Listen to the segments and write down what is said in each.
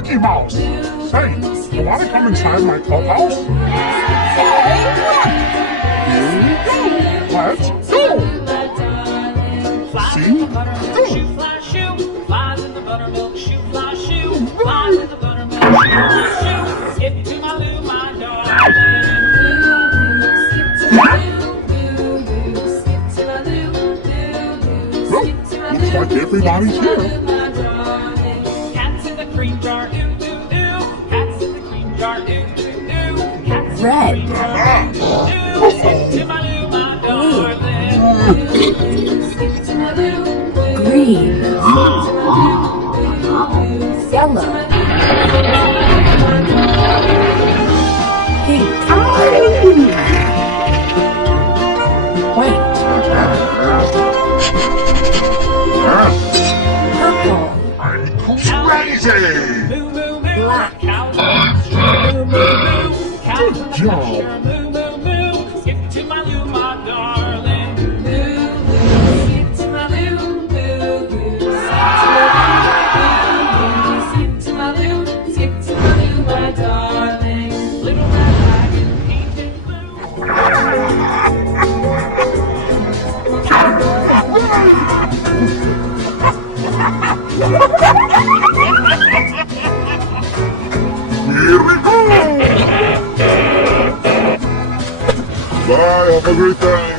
Mickey Mouse. Say, you want to come inside my clubhouse? Let's go. See? Good. Flies in the buttermilk shoe, fly shoe. Flies in the buttermilk shoe, fly shoe. Skip to my loo, my darling. Skip to my loo, skip to my loo, Well, looks like everybody's here. Cats in the cream jar, ooh, ooh, ooh. Cats in the cream jar, ooh, ooh, ooh. Cats in the Red. cream jar, ooh, ooh, ooh. Skip to my loo, my darling. Skip to my loo, Green. Yellow. Pink. White. Purple. Crazy. moo, moo, moo. Black. Cows on pasture, moo, moo, moo. Cows on job. pasture, moo, moo, moo. Skip to my loo, my darling. Skip to my loo, skip to my loo, skip to my loo, my darling. Little red wagon painted Here we go. Bye, have a great day.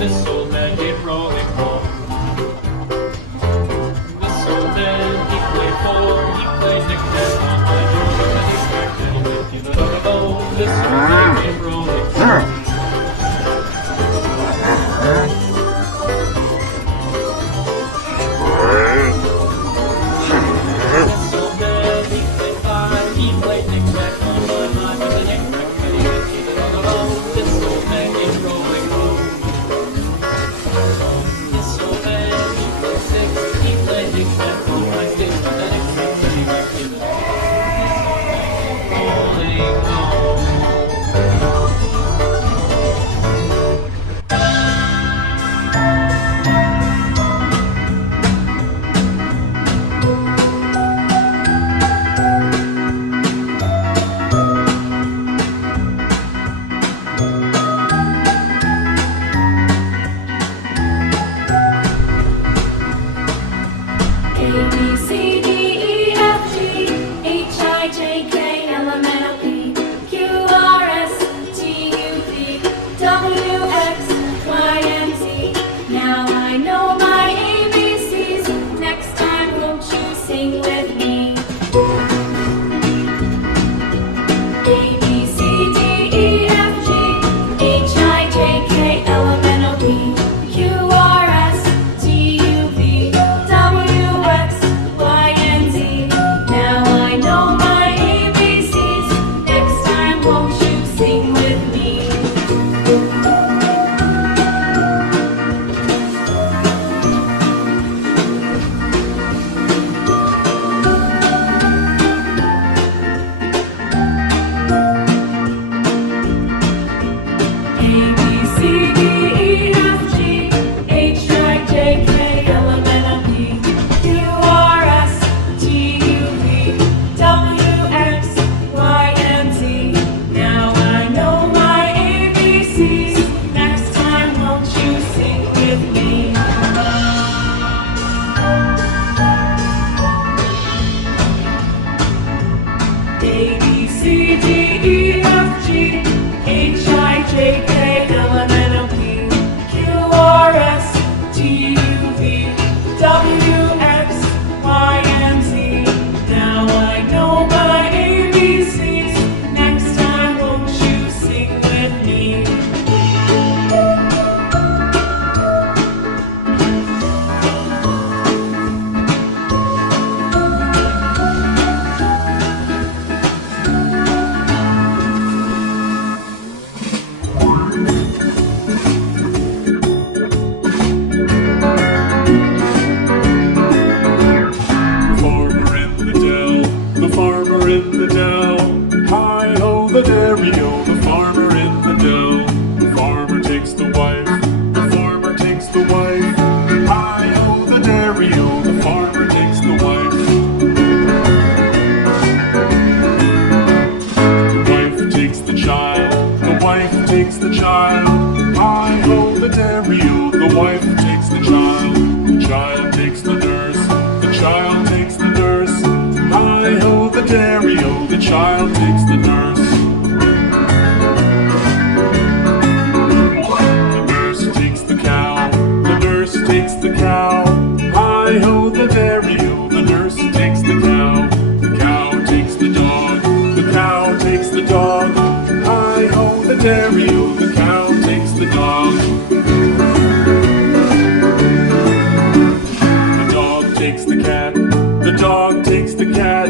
This old man it rolling home. This old man, he played four, he played knick-knack on my door, and he smacked little Mickey the dog. This old man came rolling home. This old man, he played five, he played knick-knack on my mind, and the knick-knack and Mickey the dog. This old man came rolling home. This old man, he played six, he played knick-knack on my stick, and the knick-knack and Mickey the dog. Rolling home. A, B, C, D, E, F, G, H, I, J, K, L, M, N, O, P, Q, R, S, T, U, V, W, X, Y, and Z. Now I know my ABCs. Next time, won't you sing with me? A, B, C, D, E, F, G, H, I, J, K, L, M, N, O, P, Q, R, S, T, U, V, W, X, Y, and Z. Now I know my ABCs. Next time, won't you sing with me? A, B, C, D, E, F, G, H, I, J, K, L, M, N, O, P, Q, R, S, T, U, V, W, X, Y, and Z. Now I know my ABCs. Next time, won't you sing with me? A, B, C, D, E, F, G, H, I, J, K, L, M, N, O, P, Q, R, S, T, U, V, W, X, Y, and Z. Now I know my ABCs. Next time, won't you sing with me? The farmer in the dell. Hi-ho, the dairy-o, the farmer in the dell. The farmer takes the wife, the farmer takes the wife. Hi-ho, the dairy-o, the farmer takes the wife. The wife takes the child, the wife takes the child. Hi-ho, the dairy-o, the wife takes the child. The child takes the nurse, the child takes the nurse. Hi-ho, the dairy-o, the child takes the nurse. The nurse takes the cow, the nurse takes the cow. Hi-ho, the dairy-o, the nurse takes the cow. The cow takes the dog, the cow takes the dog. Hi-ho, the dairy-o, the cow takes the dog. The dog takes the cat, the dog takes the cat.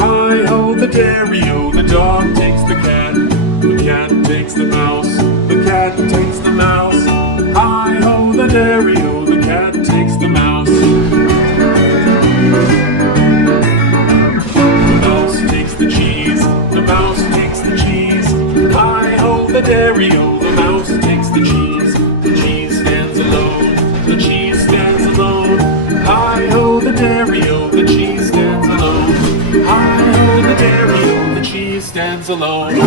Hi-ho, the dairy-o, the dog takes the cat. The cat takes the mouse, the cat takes the mouse. Hi-ho, the dairy-o, the cat takes the mouse. The mouse takes the cheese, the mouse takes the cheese. Hi-ho, the dairy-o, the mouse takes the cheese. The cheese stands alone, the cheese stands alone. Hi-ho, the dairy-o, the cheese stands alone. Hi-ho, the dairy-o, the cheese stands alone.